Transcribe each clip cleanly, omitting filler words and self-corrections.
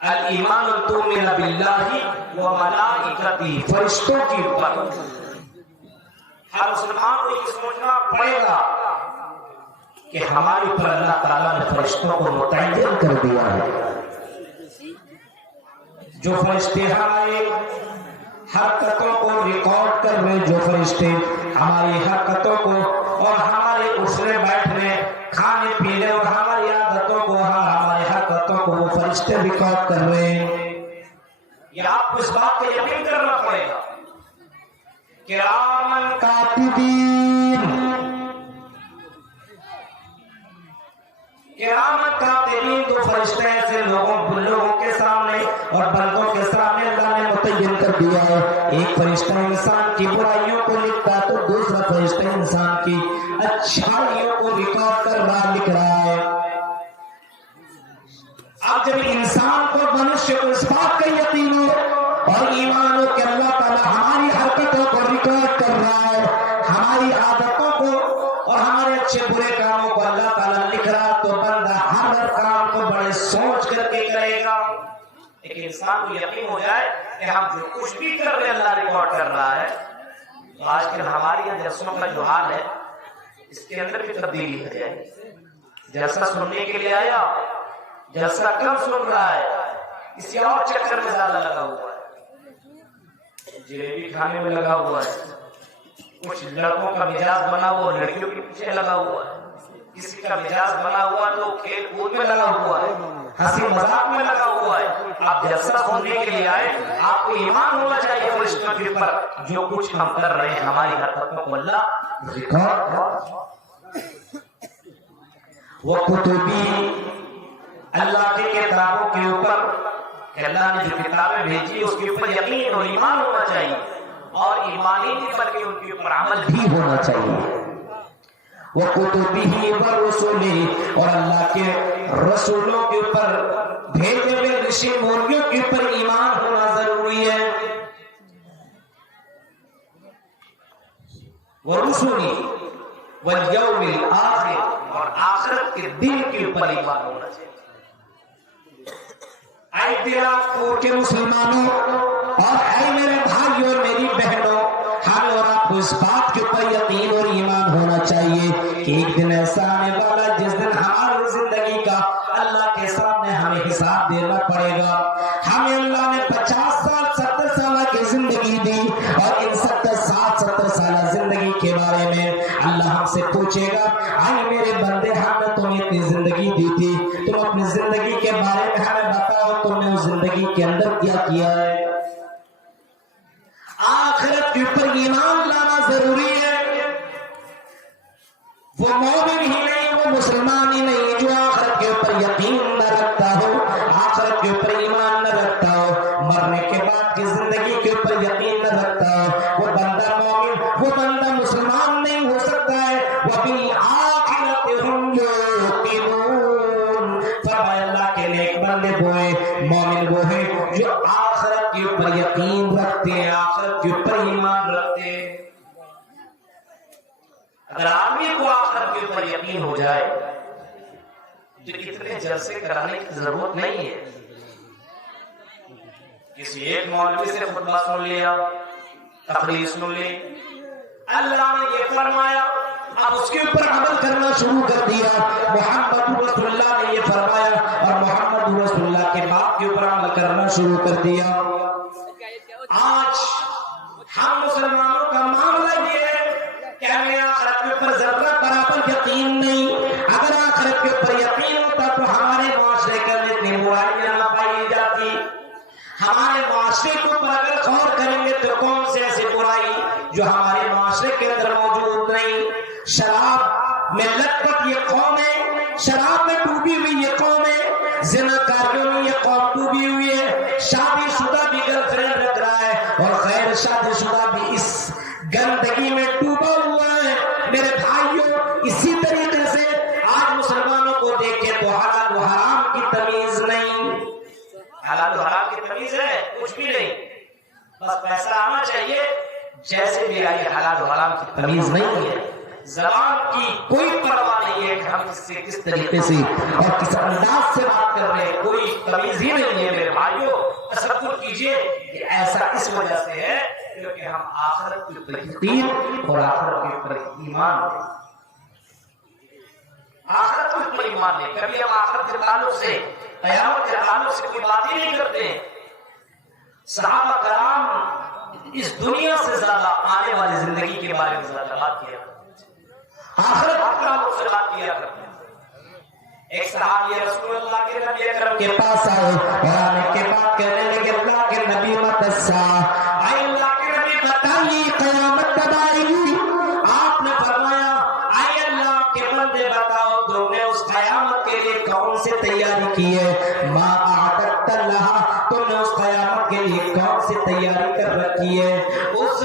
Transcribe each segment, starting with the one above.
الایمان تؤمن باللہ و ملائکتہ، فرشتوں کے اوپر ہر مسلمان کو یہ سوچنا پڑے گا کہ ہمارے اوپر اللہ تعالیٰ نے فرشتوں کو متعین کر دیا ہے. جو فرشتے ہمارے حرکتوں کو ریکارڈ کر رہے، جو فرشتے ہماری حرکتوں کو اور ہمارے اٹھنے بیٹھنے کھانے پینے اور ہماری عادتوں کو ہماری حرکتوں کو وہ فرشتے ریکارڈ کر رہے ہیں. یہ آپ کو اس بات کا یقین کرنا پڑے گا. کرامن کاتبین، کرامن کاتبین تو فرشتے ایسے لوگوں کے سامنے اور بندوں کے سامنے اللہ نے متعین کر دیا ہے. ایک فرشتہ انسان کی برائیوں کو لکھتا تو دوسرا فرشتہ انسان کی اچھائیوں کو ریکارڈ کر رہا لکھ رہا ہے. اب جب انسان کو منشیہ کو اس بات کا یقین ہو اور ایمان ہو کہ اللہ تعالیٰ ہماری حرکتوں کو ریکارڈ کر رہا ہے، ہماری عادتوں کو اور ہمارے اچھے برے کاموں کو اللہ تعالیٰ لکھ رہا، تو بندہ ہر کام کو بڑے سوچ کر کے کرے گا. ایک انسان کو یقین ہو جائے کہ ہم جو کچھ بھی کر رہے ہیں اللہ ریکارڈ کر رہا ہے. تو آج کل ہماری جلسوں کا جو حال ہے اس کے اندر بھی تبدیلی ہو جائے گی. جلسہ سننے کے لیے آیا، جلسہ کم سن رہا ہے، کسی اور چکر میں زیادہ لگا ہوا ہے، جلیبی کھانے میں لگا ہوا ہے. کچھ لڑکوں کا مزاج بنا ہوا لڑکیوں کے پیچھے لگا ہوا ہے، کسی کا مزاج بنا ہوا تو کھیل کود میں لگا ہوا ہے، ہنسی مذاق میں لگا ہوا ہے. آپ جلسہ سننے کے لیے آئے، آپ کو ایمان ہونا چاہیے فرشتوں کے اوپر جو کچھ ہم کر رہے ہیں ہماری حرکتوں کو اللہ ریکارڈ. وہ کتبی، اللہ کی کتابوں کے اوپر کہ اللہ نے جو کتابیں بھیجی اس کے اوپر یقین اور ایمان ہونا چاہیے، اور ایمان ہی نہیں بلکہ ان کے اوپر عمل بھی ہونا چاہیے. وہ کتبی ورسولہ، اور اللہ کے رسولوں کے اوپر بھیجے ہوئے رشی مونیوں کے اوپر ایمان ہونا ضروری ہے. ورسولہ والیوم الآخر، اور آخرت کے دن کے اوپر ایمان ہونا چاہیے. اے تیرا کوٹ کے مسلمانوں اور اے میرے بھائیوں اور میری بہنوں، ہم اور آپ کو اس بات کے اوپر یقین اور ایمان ہونا چاہیے کہ ایک دن ایسا آنے والا جس دن ہماری زندگی کا اللہ کے سامنے ہمیں حساب دینا پڑے گا. ہمیں اللہ نے 50 سال 70 سال کی زندگی دی، اور ان 70 سال زندگی کے بارے میں اللہ ہم سے پوچھے گا، اے میرے بندے ہم نے تمہیں اتنی زندگی دی تھی، تم اپنی زندگی کے بارے میں ہمیں بتاؤ تم نے اس زندگی کے اندر کیا کیا ہے. آخرت کے اوپر ایمان لانا ضروری ہے. وہ مومن ہی نہیں، وہ مسلمان ہی نہیں جو آخرت کے اوپر یقین نہ رکھتا ہو، آخرت کے اوپر ایمان نہ رکھتا ہو، مرنے کے بعد کی زندگی کے اوپر یقین نہ رکھتا ہو، وہ بندہ مومن، وہ بندہ مسلمان نہیں ہو سکتا ہے. وَبِالْآخِرَةِ هُمْ يُوقِنُونَ، فرمایا اللہ کے نیک بندے وہ ہیں، مومن وہ ہیں جو آخرت کے اوپر یقین رکھتے ہیں، آخرت کے اوپر ایمان رکھتے ہیں. اگر آدمی کو آخرت کے اوپر یقین ہو جائے تو اتنے جلسے کرانے کی ضرورت نہیں ہے. کسی ایک مولوی سے خطبہ سن لیا، تقریر سن لی، اللہ نے یہ فرمایا، اب اس کے اوپر عمل کرنا شروع کر دیا. محمد رسول اللہ نے یہ فرمایا، اور محمد رسول اللہ کے بات کے اوپر عمل کرنا شروع کر دیا. آج ہم مسلمانوں کا معاملہ یہ ہے کہ ہمیں آخرت کے اوپر ذرہ برابر یقین نہیں. اگر آخرت کے اوپر یقین ہوتا تو ہمارے معاشرے کے اندر اتنی برائیاں نہ پائی جاتی. ہمارے معاشرے کے اوپر اگر غور کریں گے تو کون سے ایسی برائی جو ہمارے معاشرے کے اندر موجود نہیں. شراب میں لت پت یہ قوم ہے، شراب میں ڈوبی ہوئی یہ قوم ہے، زناکاریوں میں یہ قوم ڈوبی ہوئی ہے، شادی شدہ بھی گرل فرینڈ رکھ رہا ہے اور غیر شادی شدہ بھی اس گندگی میں ڈوبا ہوا ہے. میرے بھائیوں، اسی طریقے سے آج مسلمانوں کو دیکھیں تو حلال و حرام کی تمیز نہیں. حلال و حرام کی تمیز ہے کچھ بھی نہیں، بس پیسہ آنا چاہیے جیسے بھی آئی. حلال و حرام کی تمیز نہیں ہے. زبان کی کوئی پرواہ نہیں ہے کہ ہم اس سے کس طریقے سے اور کس انداز سے بات کر رہے ہیں، کوئی تمیز ہی نہیں ہے میرے بھائیوں۔ تصور کیجئے کہ ایسا اس وجہ سے ہے کیونکہ ہم آخرت کے اوپر یقین اور آخرت کے اوپر ایمان لیں، آخرت کے اوپر ایمان لیں۔ کبھی ہم آخرت کے تعلق سے، قیامت کے تعلق سے کوئی بات ہی نہیں کرتے ہیں۔ صحابہ کرام اس دنیا سے زیادہ آنے والی زندگی کے بارے میں زیادہ بات کیا، آخرت کے تعلق سے بات کیا کرتے ہیں۔ ایک صحابی رسول اللہ کے نبی اکرم کے پاس آئے اور آنے کے بعد کہنے لگے اللہ کے نبی متسا، اے اللہ کے نبی بتائیے قیامت کب آئے گی؟ آپ نے فرمایا اے اللہ کے بندے بتاؤ تم نے اس قیامت کے لیے کون سی تیاری کی ہے؟ ما اعددت لها، تم نے اس قیامت کے لیے کون سی تیاری کر رکھی ہے؟ اس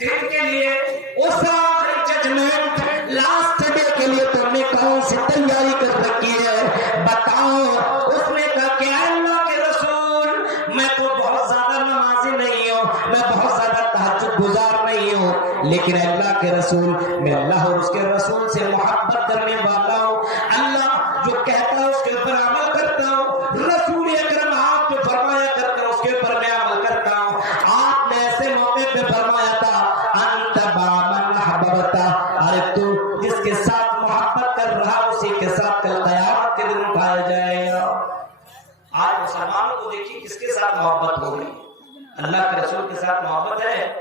دن کے لیے، اس آخری ججمنٹ لاسٹ ڈے کے لیے تم نے کون سی تیاری کر رکھی ہے؟ بتاؤ۔ اس نے کہا کہ اللہ کے رسول میں تو بہت زیادہ نمازی نہیں ہوں، میں بہت زیادہ تہجد گزار نہیں ہوں، لیکن اللہ کے رسول میں اللہ اور اس کے رسول سے محبت کرنے والا ہوں، اللہ جو کہتا ہے اس کے اوپر عمل کرتا ہوں، رسول اکرم آپ جو فرمایا کرتا ہوں اس کے اوپر میں عمل کرتا ہوں۔ آپ نے ایسے موقع پہ فرمایا تھا انت بامن احببتا، ارے تو جس کے ساتھ محبت کر رہا اسی کے ساتھ کل قیامت کے دن اٹھایا جائے گا۔ آج مسلمانوں کو دیکھیے کس کے ساتھ محبت ہو گئی، اللہ کے رسول کے ساتھ محبت ہے۔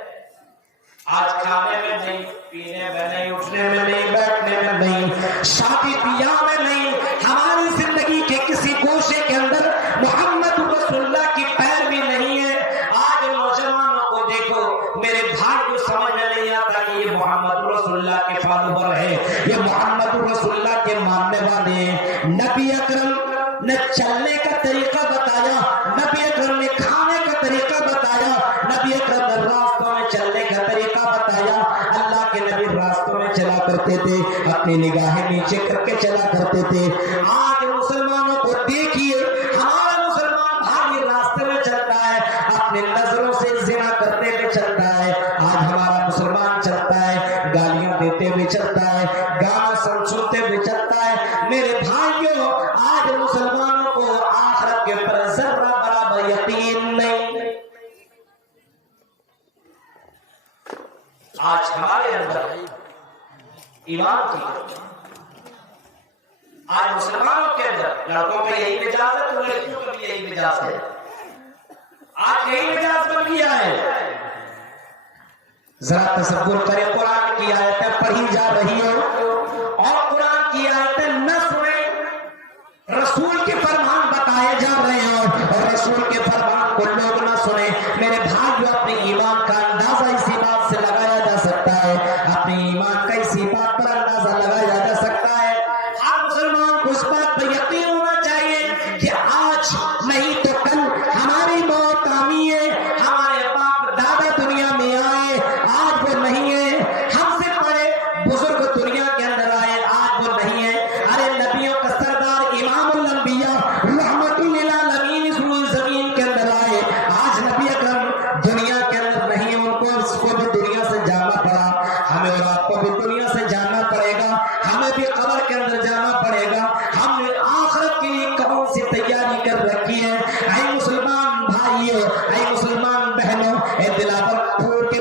آج کھانے میں نہیں، پینے میں نہیں، اٹھنے میں نہیں، بیٹھنے میں نہیں، شادی بیاہ میں نہیں، ہماری زندگی کے کسی گوشے کے اندر محمد رسول اللہ کی پیروی نہیں ہے۔ آج نوجوانوں کو دیکھو میرے بھائی کو سمجھ میں نہیں آتا کہ یہ محمد رسول اللہ کے فالوور ہے، یہ محمد رسول اللہ کے ماننے والے ہیں۔ نبی اکرم نے چلنے کا طریقہ بتایا، نبی اکرم نے کھانے کا طریقہ بتایا، نبی اکرم نے راستوں میں چلنے کا طریقہ بتایا۔ اللہ کے نبی راستوں میں چلا کرتے تھے، اپنی نگاہیں نیچے کر کے چلا کرتے تھے۔ آج مسلمانوں کو دیکھیے، ہمارا مسلمان بھائی راستے میں چلتا ہے، اپنی نظروں سے زنا کرتے ہوئے چلتا ہے۔ آج ہمارا مسلمان چلتا ہے گالیاں دیتے ہوئے چلتا ہے، گانا سنتے ہوئے چلتا ہے۔ میرے بھائیوں آج مسلمانوں کو آخرت کے اوپر ذرہ برابر یقین نہیں۔ آج ہمارے اندر ایمان کی، آج مسلمانوں کے اندر لڑکوں پہ یہی مزاج ہے تو لڑکیوں کا بھی یہی مزاج ہے، آج یہی مزاج بن گیا ہے۔ ذرا تصور کریں قرآن کی آیتیں پڑھی جا رہی ہو اور قرآن کی آیتیں نہ سنیں، رسول کے فرمان بتائے جا رہے ہوں اور رسول کے فرمان کو لوگ نہ سنیں۔ میرے بھائیو اپنے ایمان کا اندازہ اسی بات سے لگایا جا سکتا ہے، اپنے ایمان کا اسی بات پر اندازہ لگایا جا سکتا ہے۔ ہر مسلمان کو اس بات پر یقین ہونا چاہیے کہ آج نہیں تو کل ہماری موت آنی ہے، ہمارے باپ دادا دنیا میں آئے آج وہ نہیں ہے، ہم سے بڑے بزرگ دنیا کے اندر آئے آج وہ نہیں ہے۔ ارے نبیوں کا سردار امام الانبیاء رحمت للعالمین اس زمین کے اندر آئے، آج نبی اکرم دنیا کے اندر نہیں، ان کو اس کو بھی دنیا سے جانا پڑا، ہمیں اور آپ کو بھی دنیا سے جانا پڑے گا، ہمیں بھی قبر کے اندر جانا پڑے گا۔ ہم نے آخرت کے لیے کون سی تیاری کر رکھی ہے؟ اے مسلمان بھائیوں، اے مسلمان بہنوں، اے دلاور پور کے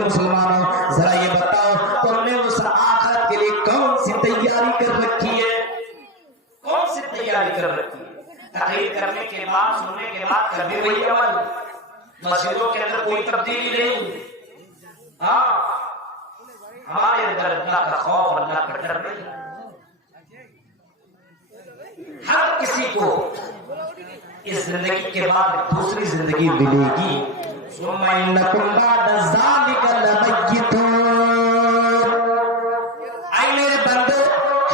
مسلمانوں، ذرا یہ بتاؤ تم نے اس آخرت کے لیے کون سی تیاری کر رکھی ہے؟ کون سی تیاری کر رکھی ہے؟ تقریر کرنے کے بعد، سننے کے بعد کبھی وہی عمل، مسجدوں کے اندر کوئی تبدیلی نہیں۔ ہاں ہمارے اندر اللہ کا خوف، اللہ کا ڈر نہیں۔ ہر کسی کو اس زندگی کے بعد دوسری زندگی ملے گی۔ ثم انکم بعد ذلک لمیتون، اے میرے بندو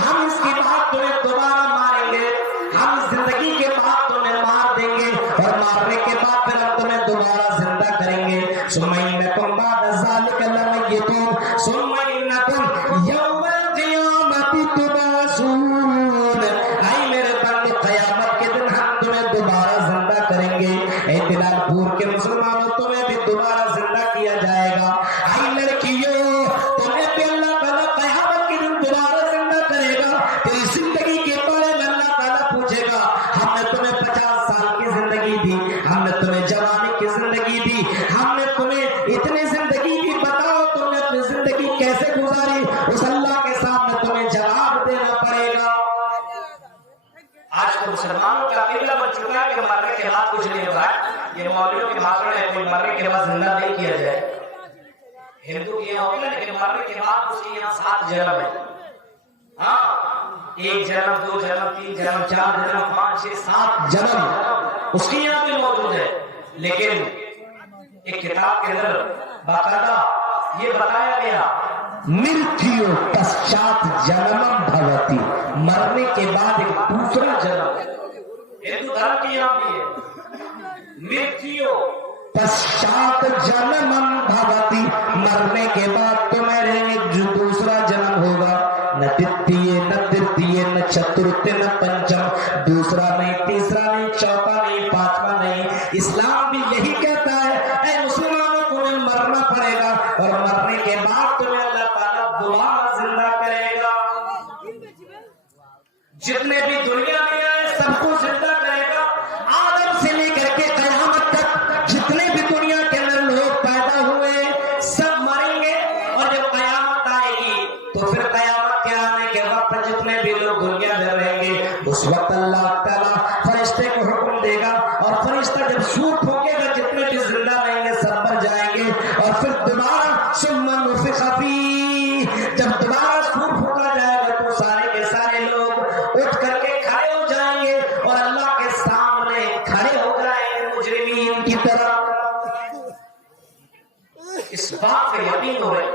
ہم اس کے بعد تمہیں دوبارہ ماریں گے، ہم زندگی کے بعد تمہیں مار دیں گے اور مارنے کے بعد پھر ہم تمہیں دوبارہ زندہ کریں گے۔ ثم انکم بعد ذلک لمیتون ثم انکم یوم القیامۃ تبعثون، اے میرے بندے قیامت کے دن ہم تمہیں دوبارہ زندہ کریں گے۔ اے بلال پور کے مسلمانوں تمہیں بھی دوبارہ زندہ کیا جائے گا۔ اے لڑکیوں تمہیں بھی اللہ کا بن چکا ہے کہ مرنے کے بعد کچھ نہیں ہوگا. یہ مولویوں کے بھاشن ہے کوئی مرنے کے بعد زندہ نہیں کیا جائے. ہندو کی یہاں ہوگا لیکن مرنے کے بعد اس کے یہاں 7 جنم ہے. ہاں 1 جنم 2 جنم 3 جنم 4 جنم 5 6 7 جنم اس کی یہاں بھی موجود ہے. لیکن ایک کتاب کے اندر باقاعدہ یہ بتایا گیا مرتیو پشچات جنمم بھوتی, مرنے کے بعد ایک دوسرا جنم. ہندو دھرم کی یہاں بھی ہے مرتیو پشچات جنمم بھوتی, مرنے کے بعد تمہیں جو دوسرا جنم ہوگا. نہ تتیے نہ ترتیے نہ چترتے نہ پنچم, دوسرا نہیں تیسرا نہیں چوتھا نہیں پانچواں نہیں. اسلام بھی یہی کہتا ہے اے مسلمانوں تمہیں مرنا پڑے گا اور مرنے کے بعد تمہیں اللہ تعالیٰ دوبارہ زندہ کرے گا. جتنے بھی دنیا میں آئے سب کو زندہ کرے گا. آدم سے لے کر کے قیامت تک جتنے بھی دنیا کے اندر لوگ پیدا ہوئے سب مریں گے. اور جب قیامت آئے گی تو پھر قیامت کے آنے کے وقت جتنے بھی لوگ دنیا میں رہیں گے اس وقت اللہ تعالیٰ فرشتے کو حکم دے گا اور فرشتہ جب سور پھونکے گا جتنے بھی زندہ رہیں گے سب مر جائیں گے. اور پھر دوبارہ ثم نفخ فیہ, جب دوبارہ سور پھونکا جائے گا تو سارے کے سارے لوگ اٹھ کر کے کھڑے ہو جائیں گے اور اللہ کے سامنے کھڑے ہو جائیں گے مجرمین کی طرح. اس بات کا یقین ہو رہے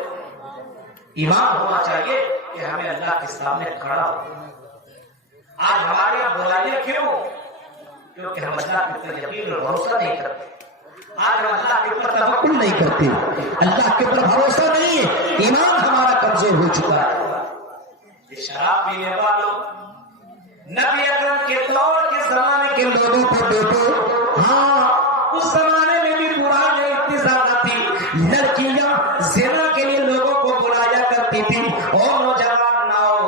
ایمان ہونا چاہیے کہ ہمیں اللہ کے سامنے کھڑا ہو. آج ہمارے یہاں برائیاں کیوں؟ کیونکہ ہم اللہ کے اوپر یقین اور بھروسہ نہیں کرتے. آج ہم اللہ کے اوپر توکل نہیں کرتے, اللہ کے اوپر بھروسہ نہیں ہے, ایمان ہمارا کمزور ہو چکا ہے. شراب پینے والوں نبی اکرم کے دور کے زمانے کے لوگوں کو دیکھو. ہاں اس زمانے میں بھی برائیاں اتنی زیادہ تھی. لڑکیاں زنا کے لیے لوگوں کو بلایا کرتی تھی, اور نوجوان آؤ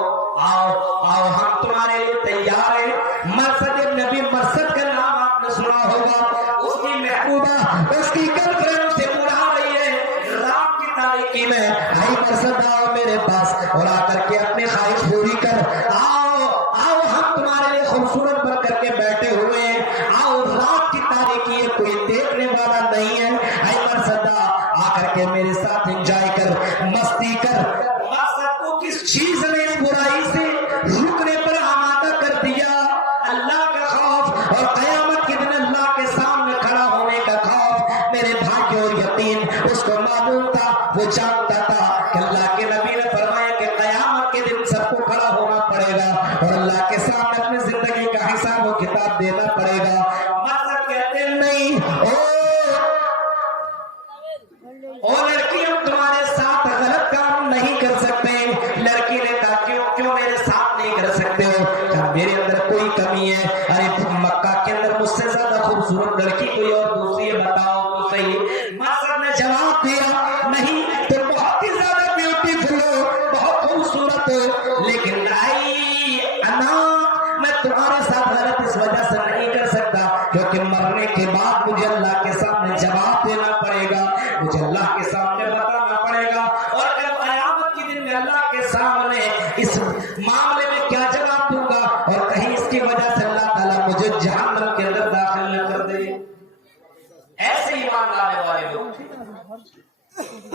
ہم تمہارے لیے تیار ہیں. مرسد نبی مرسد کا نام آپ نے سنا ہوگا. اس کی محبوبہ اس کی گرل فرینڈ سے بلا رہی ہے رات کی تاریکی میں, بھائی مرسد آؤ میرے پاس اور آ کر کے اپنی خواہش پوری کر. آؤ ہم تمہارے لیے خوبصورت بن کر کے بیٹھے ہوئے ہیں. آؤ رات کی تاریکی ہے, کوئی دیکھنے والا نہیں ہے. بھائی مرسد آ کر کے میرے ساتھ انجوائے کر, مستی کر. مرسد کو کس چیز نے اس برائی سے رکنے پر آمادہ کر دیا؟ اللہ کا خوف اور قیامت کے دن اللہ کے سامنے کھڑا ہونے کا خوف. میرے بھائی اور یقین اس کو معلوم تھا, وہ جانتا تھا کہ اللہ کے نبی نے فرمایا کہ قیامت کے دن سب کو کھڑا ہونا پڑے گا اور اللہ کے سامنے اپنی زندگی کا حساب و کتاب دینا پڑے گا. مرسد کہتے نہیں او لڑکی ہم تمہارے ساتھ غلط کام نہیں کر سکتے. لڑکی نے کہا کیوں میرے ساتھ نہیں کر سکتے ہو؟ کہا میرے اندر کوئی کمی ہے. ارے مکہ کے اندر مجھ سے زیادہ خوبصورت لڑکی کوئی اور دوسری ہے, بتاؤ تو صحیح. مرسد نے جواب دیا نہیں, تم بہت ہی زیادہ بیوٹیفل ہو, بہت خوبصورت ہو, لیکن میں تمہارے ساتھ غلط اس وجہ سے نہیں کر سکتا کیونکہ مرنے کے بعد مجھے اللہ کے سامنے جواب دینا پڑے گا, مجھے اللہ کے سامنے بتانا پڑے گا. اور جب قیامت کے دن میں اللہ کے سامنے اس معاملے میں کیا جواب دوں گا اور کہیں اس کی وجہ سے اللہ تعالیٰ مجھے جہنم کے اندر داخل نہ کر دے. ایسے ایمان لانے والے لوگ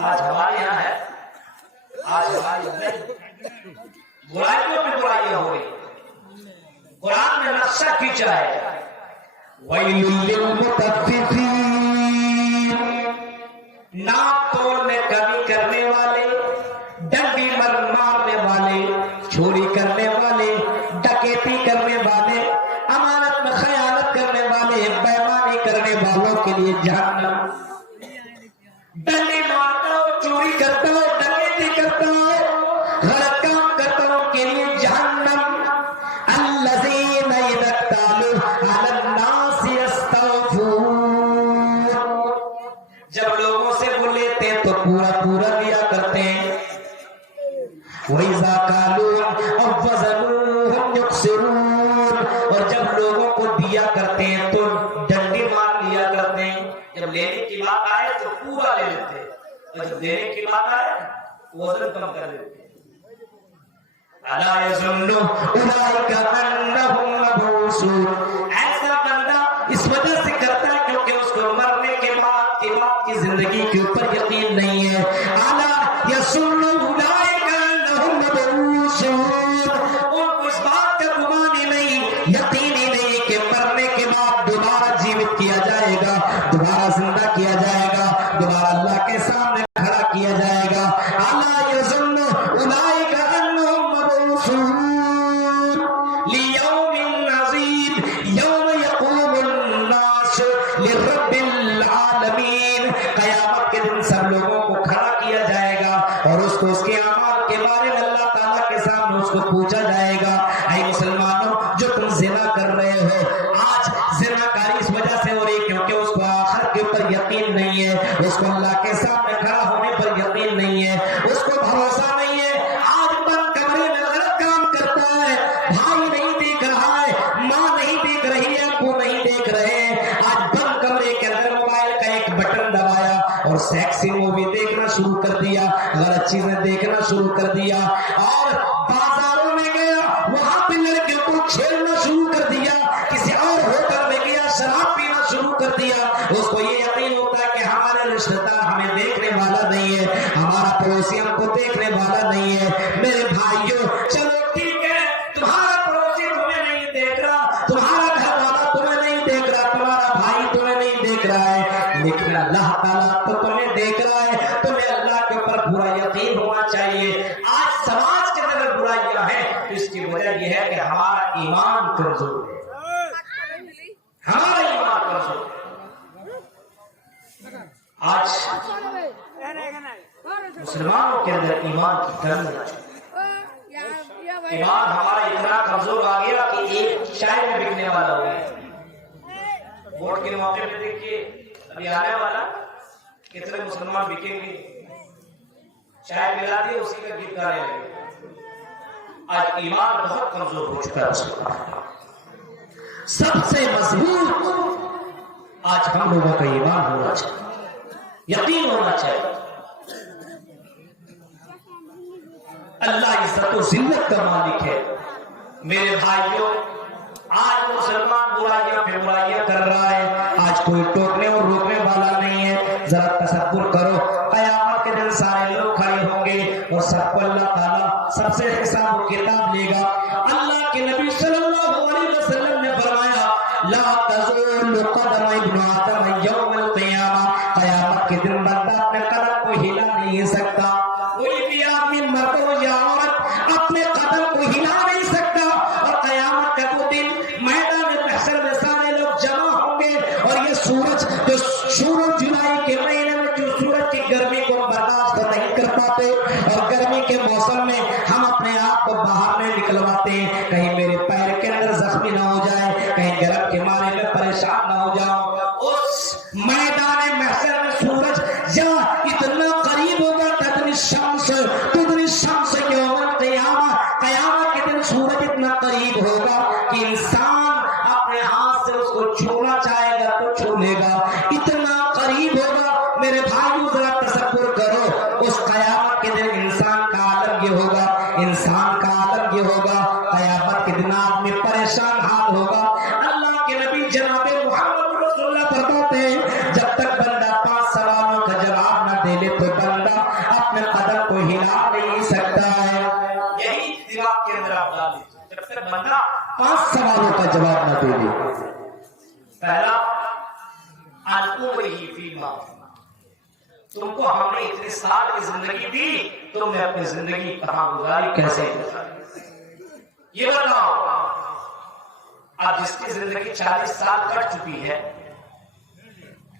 آج ہمارے یہاں ہے. آج ہمارے برائیوں پہ برائیاں ہو رہی. قرآن نے نقشہ کھینچا ہے وَيْلٌ لِّلْمُطَفِّفِينَ, ناپ توڑ میں کمی کرنے والے, ڈنڈی مارنے والے, چوری کرنے والے, ڈکیتی کرنے والے, امانت میں خیانت کرنے والے, بےایمانی کرنے والوں کے لیے جہنم. ڈنڈی مارتا ہو, چوری کرتا ہو, ڈکیتی کرتا ہو, غلط کام کرتا ہو کے لیے جہنم. الذین اذا اکتالوا علی الناس یستوفون, جب لوگوں سے وہ لیتے تو پورا دیا کرتے ہیں. وَإِذَا كَالُوهُمْ أَوْ وَزَنُوهُمْ يُخْسِرُونَ, اور جب لوگوں کو دیا کرتے ہیں تو ڈنڈی مار لیا کرتے ہیں. جب لینے کی بات آئے تو پورا لے لیتے, اور جب دینے کی بات آئے وزن کم کر لیتے. أَلَا يَظُنُّ أُولَٰئِكَ أَنَّهُم مَّبْعُوثُونَ, ایسا بندہ زندگی کے اوپر یقین نہیں ہے. الا یظن اولئک انہم مبعوثون، ان کو اس بات کا گمان ہی نہیں، یقین ہی نہیں کہ مرنے کے بعد دوبارہ جیوت کیا جائے گا، دوبارہ زندہ کیا جائے گا، دوبارہ اللہ کے سامنے کھڑا کیا جائے گا. الا یظن اولئک انہم مبعوثون لیوم عظیم یوم یقوم الناس لرب العالمین. قیامت کے دن سب لوگوں کو کھڑا کیا جائے گا اور اس کو اس کے اعمال کے بارے میں اللہ تعالیٰ کے سامنے اس کو پوچھا جائے گا. اے مسلمانوں، جو تم زنا کر رہے ہو، آج زنا کاری اس وجہ سے ہو رہی کیونکہ اس کو آخرت کے اوپر یقین نہیں ہے، اس کو اللہ کے سامنے کھڑا ہونے پر یقین نہیں ہے، اس کو بھروسہ نہیں ہے. آج بند کمرے میں غلط کام کرتا ہے، بھائی نہیں دیکھ رہا ہے، ماں نہیں دیکھ رہی ہے، ابو نہیں دیکھ رہے ہیں. آج بند کمرے کے اندر موبائل کا ایک بٹن دبایا اور سیکسی مووی دیکھنا شروع کر دیا، غلط چیزیں دیکھنا شروع کر دیا، اور بازاروں میں گیا وہاں پہ لڑکیوں کو کھیلنا شروع کر دیا، کسی اور ہوٹل میں گیا شراب پینا شروع کر دیا. اس کو یہ یقین ہوتا ہے کہ ہمارے رشتہ دار ہمیں دیکھنے والا نہیں ہے، ہمارا پڑوسی ہم کو دیکھنے والا نہیں ہے. میرے بھائیوں، چلو ٹھیک ہے، تمہارا پڑوسی تمہیں نہیں دیکھ رہا، تمہارا گھر والا تمہیں نہیں دیکھ رہا، تمہارا بھائی تمہیں نہیں دیکھ رہا ہے، لیکن اللہ تعالیٰ تو تمہیں دیکھ رہا ہے. تمہیں اللہ کے اوپر پورا یقین ہونا چاہیے. آج سماج کے اندر برائیاں ہیں تو اس کی وجہ یہ ہے کہ ہمارا ایمان کمزور ہے، ہمارا ایمان کمزور ہے. آج مسلمانوں کے اندر ایمان کی کمی ہے. ایمان ہمارا اتنا کمزور آ گیا کہ ایک چائے میں بکنے والا ہو گیا. ووٹ کے موقع پہ دیکھیے ابھی آنے والا کتنے مسلمان بکیں گے، چائے ملا دی اسی کا گیت گانے لگے. آج ایمان بہت کمزور ہو چکا ہے. سب سے مضبوط آج ہم لوگوں کا ایمان ہونا چاہیے، یقین ہونا چاہیے. اللہ عزت و ذلت کا مالک ہے. میرے بھائیوں، آج مسلمان برائیاں پہ برائیاں کر رہا ہے، آج کوئی ٹوکنے اور روکنے والا نہیں ہے. ذرا تصور کرو، قیامت کے دن سارے لوگ کھڑے ہوں گے اور سب کو اللہ تعالیٰ سب سے حساب و کتاب لے گا. اللہ کے نبی صلی اللہ علیہ وسلم نے فرمایا لا تزول قدم ابن آدم یوم القیامہ. قیامت کے دن بندہ اپنے قدم کو ہلا نہیں سکتا. کوئی بھی آدمی مرد ہو یا عورت اپنے قدم کو ہلا نہیں سکتا. اور قیامت کا وہ دن میدان محشر میں سارے لوگ جمع ہوں گے اور یہ سورج جو سورج جولائی کے مہینے میں جو سورج کی گرمی کو برداشت نہیں کر پاتے اور گرمی کے موسم میں ہم اپنے آپ کو باہر میں نکلواتے ہیں کہیں میرے پیر کے اندر زخمی نہ ہو جائے، کہیں گرم کے مارے میں پریشان نہ ہو جاؤں. اس میدان محشر میں سورج یا اتنا قریب ہوگا تدنی شمس یوم القیامہ. قیامت کے دن سورج اتنا قریب ہوگا کہ انسان اپنے ہاتھ سے اس کو چھونا چاہے گا تو چھو لے گا، اتنا قریب ہوگا. میرے بھائیو ذرا تصور کرو، اس قیامت کے دن انسان کا عالم یہ ہوگا، انسان کا عالم یہ ہوگا. قیامت کے دن آدمی پریشان حال ہوگا. اللہ کے نبی جناب محمد رسول اللہ فرماتے ہیں جب تک بندہ 5 سوالوں کا جواب نہ دے لے تو بندہ اپنے قدم کو ہلا نہیں سکتا ہے. یہی دماغ کے اندر آپ ڈال دیجیے، جب تک بندہ 5 سوالوں کا جواب نہ دے لے. پہلا العمری فی ما، تم کو ہم نے اتنے سال کی زندگی دی، تم نے اپنی زندگی کہاں گزاری، کیسے گزاری، یہ بتاؤ. اب جس کی زندگی 40 سال کٹ چکی ہے،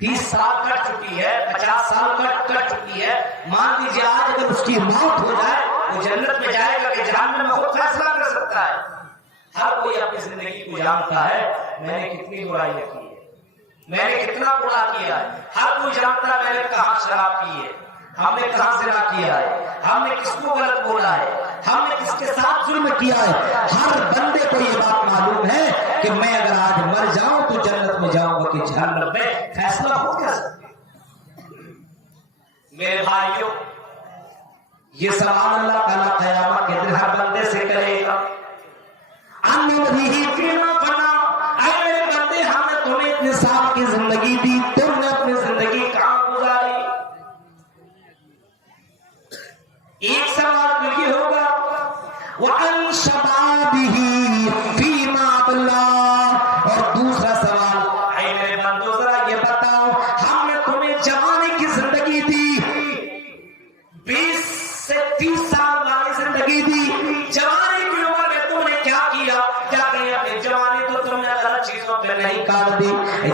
30 سال کٹ چکی ہے، 50 سال کٹ چکی ہے، مان لیجیے آج اگر اس کی موت ہو جائے وہ جنت میں جائے گا کہ جہنم میں خود فیصلہ کر سکتا ہے. ہر کوئی اپنی زندگی کو جانتا ہے میں نے کتنی برائیاں کی ہے، میں نے کتنا گناہ کیا ہے. ہر کوئی جانتا ہے میں نے کہاں شراب پی ہے، ہم نے کہاں زنا کیا ہے، ہم نے کس کو غلط بولا ہے، ہم نے کس کے ساتھ ظلم کیا ہے. ہر بندے کو یہ بات معلوم ہے کہ میں اگر آج مر جاؤں تو جنت میں جاؤں گا کہ جہنم میں، فیصلہ ہو کیا سکتا. میرے بھائیوں، یہ سوال اللہ تعالیٰ قیامت کے دن ہر بندے سے کرے گا. اے میرے بندے، ہم نے تمہیں اتنے سال کی زندگی دی، تم نے اپنی زندگی کہاں گزاری.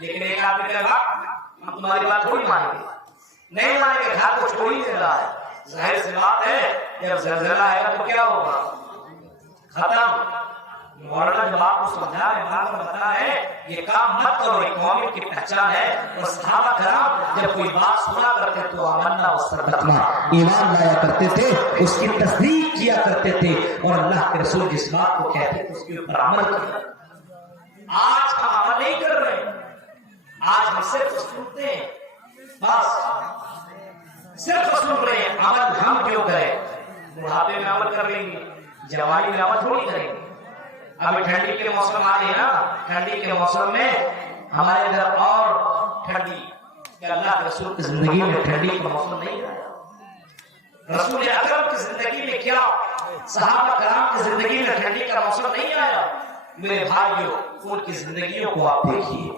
لیکن ایک آدمی کہا ہم تمہاری بات تھوڑی مانیں گے، نہیں مانیں گے، گھر کو چھوڑ ہی دے رہا ہے۔ ظاہر سی بات ہے جب زلزلہ آئے گا تو کیا ہوگا؟ ختم۔ مولانا جب آپ کو سمجھا ہے، بات بتا ہے یہ کام مت کرو، ایک مومن کی پہچان ہے۔ اور صحابہ کرام جب کوئی بات سنا کرتے تو آمنا واستغفرنا، ایمان لایا کرتے تھے، اس کی تصدیق کیا کرتے تھے، اور اللہ کے رسول جس بات کو کہتے تھے اس کے اوپر عمل کیا۔ آج ہم عمل نہیں کر رہے، آج ہم صرف سنتے ہیں، بس صرف سن رہے ہیں، عمل ہم کیوں کریں؟ بڑھاپے میں عمل کر لیں گے، جوانی میں عمل تھوڑی کریں گے۔ ابھی ٹھنڈی کے موسم آ رہی ہے نا، ٹھنڈی کے موسم میں ہمارے اندر اور ٹھنڈی، کہ اللہ کے رسول کی زندگی میں ٹھنڈی کا موسم نہیں آیا، رسول اکرم کی زندگی میں کیا، صحابہ کرام کی زندگی میں ٹھنڈی کا موسم نہیں آیا۔ میرے بھائیوں، ان کی زندگیوں کو آپ دیکھیے،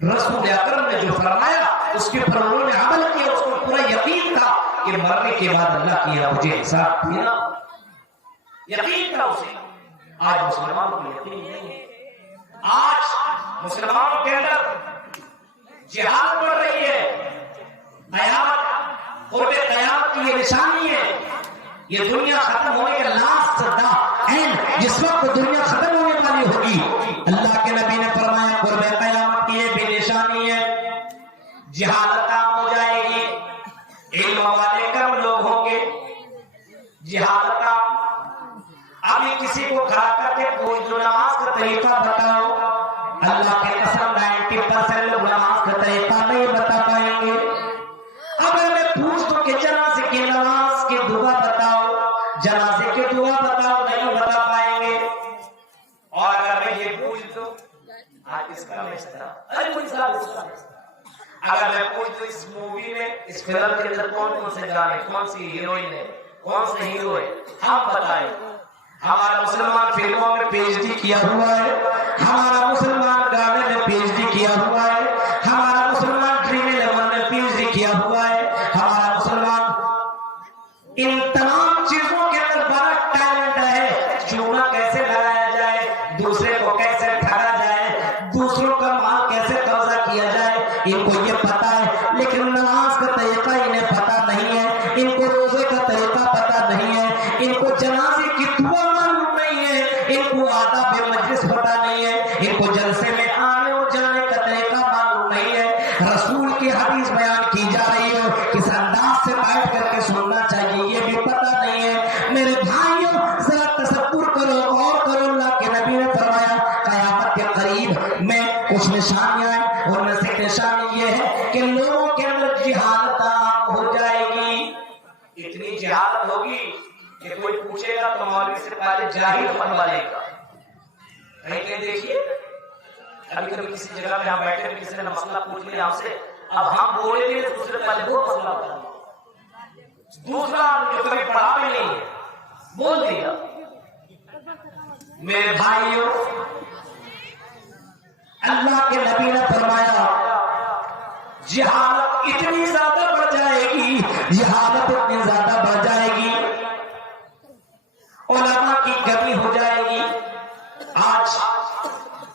رسول اکرم نے جو فرمایا اس کے اوپر انہوں نے عمل کیا، اس کو پورا یقین تھا کہ مرنے کے بعد اللہ کی مجھے حساب دینا، یقین تھا اسے۔ آج مسلمانوں کو یقین نہیں ہے، آج مسلمانوں کے اندر جہاد بڑھ رہی ہے، قیامت قرب قیامت کی یہ نشانی ہے، یہ دنیا ختم ہونے کے لاسٹ جس وقت دنیا ختم ہونے والی ہوگی، اللہ کے نبی نے فرمایا قرب قیامت کی یہ بھی نشانی ہے، جہالت عام ہو جائے گی، علم والے کم لوگ ہوں گے، جہالت عام۔ ابھی کسی کو کھڑا کر کے کوئی جو نماز کا طریقہ بتاؤ، اللہ کے قسم 90% لوگ نماز کا طریقہ نہیں بتا پائیں گے۔ اگر میں پوچھ دوں کہ جنازے کی نماز کی دعا بتاؤ، جنازے کی دعا بتاؤ، نہیں بتا پائیں گے۔ اور اگر میں یہ پوچھ دوں آج اس کا میں اس طرح، ارے کوئی صاحب اس کا، اگر میں پوچھ دوں اس مووی میں، اس فلم کے اندر کون کون سے گانے، کون سی ہیروئن ہے، کون سے ہیرو ہے، ہم بتائیں۔ ہمارا مسلمان فلموں میں پی ایچ ڈی کیا ہوا ہے، ہمارا مسلمان گانے میں پی ایچ ڈی کیا ہوا ہے، ہمارا مسلمان ڈریم 11 میں پی ایچ ڈی کیا ہوا ہے، ہمارا مسلمان ان تمام چیزوں کے اندر بڑا ٹیلنٹ ہے، چونا کیسے لگایا جائے، دوسرے کو کیسے ٹھگا جائے، دوسروں کا مال کیسے قبضہ کیا جائے، ان کو یہ پتا ہے، لیکن نماز کا طریقہ انہیں پتا نہیں ہے، ان کو روزے کا طریقہ پتا نہیں ہے، ان کو جنازے کی دعا معلوم نہیں ہے، ان کو آداب مجلس پتا نہیں ہے، ان کو جلسے میں آنے اور جانے کا طریقہ معلوم نہیں ہے، رسول کی حدیث بیان کی جا رہی ہے کس انداز سے بیٹھ کر کے سننا چاہیے یہ بھی پتا نہیں ہے۔ میرے بھائیوں ذرا تصور کرو اور کرو، اللہ کے نبی نے فرمایا قیامت کے قریب میں کچھ نشانیاں ہیں، اور میں سے ایک نشانی یہ ہے کہ لوگوں کے اندر جہالت عام ہو جائے گی، اتنی جہالت ہوگی کہ کوئی پوچھے گا تو مولوی سے پہلے جاہل بنوا لے گا۔ کہیں کہ دیکھیے کبھی کبھی کسی جگہ پہ ہم بیٹھے ہیں، کسی نے مسئلہ پوچھ لیا ہم سے، اب ہم بولیں گے تو دوسرے پہلے وہ مسئلہ بتا، دوسرا جو کبھی پڑھا بھی نہیں ہے بول دیا۔ میرے بھائیوں، اللہ کے نبی نے فرمایا جہالت اتنی زیادہ بڑھ جائے گی، جہالت اتنی زیادہ بڑھ جائے گی، علماء کی کمی ہو جائے گی۔ آج